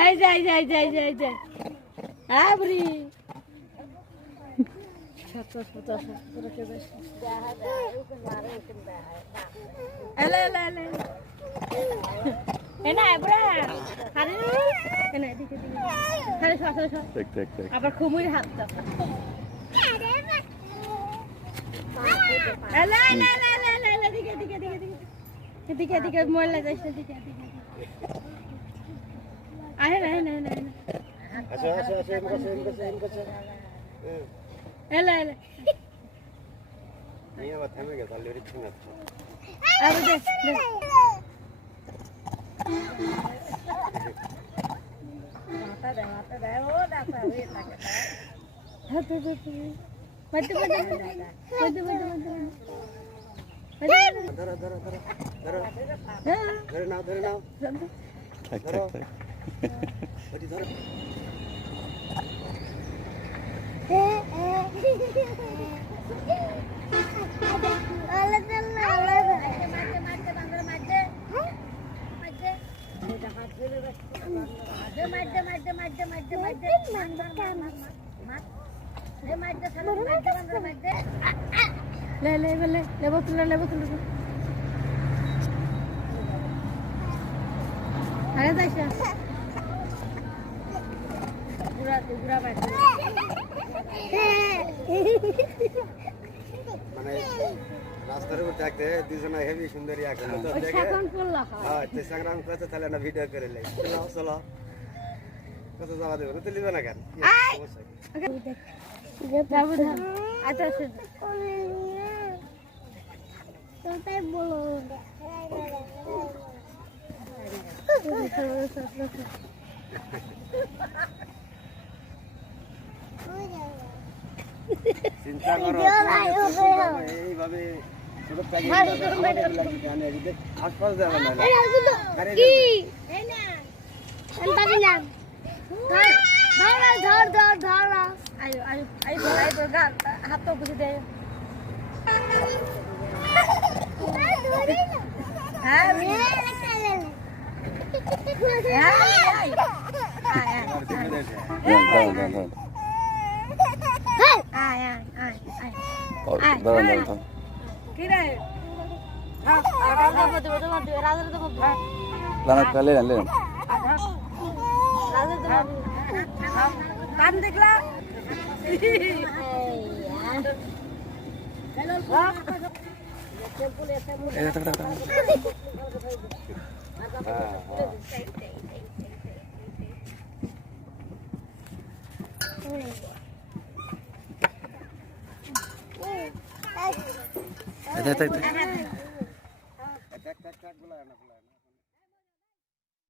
এই যাই আবরি আবার খুবই হাত দিকে ময়লা যাইছে দিকে আহে না এলা নিয়ে আবার থেমে গেছে অলরেডি ঠিক আছে আরে দে মাথা দে ও দাপা রে লাগে হাতে মতে ধরো নাও থাক ওটি ধরো লেবো তুলো আরে যাইছে পুরা বাইরে মানে রাস্তার উপর থাকতে দুজনে হেভি সুন্দরী আঁকে হ্যাঁ সংগ্রাম করতে তাহলে না ভিডিও করে লাই চলো কত যাওয়া দেবো তো লিবে না কেন চিন্তা করো এইভাবে ছোট আশপাশ যাবে না হাত তো বুঝে দেয় দেখলা এটা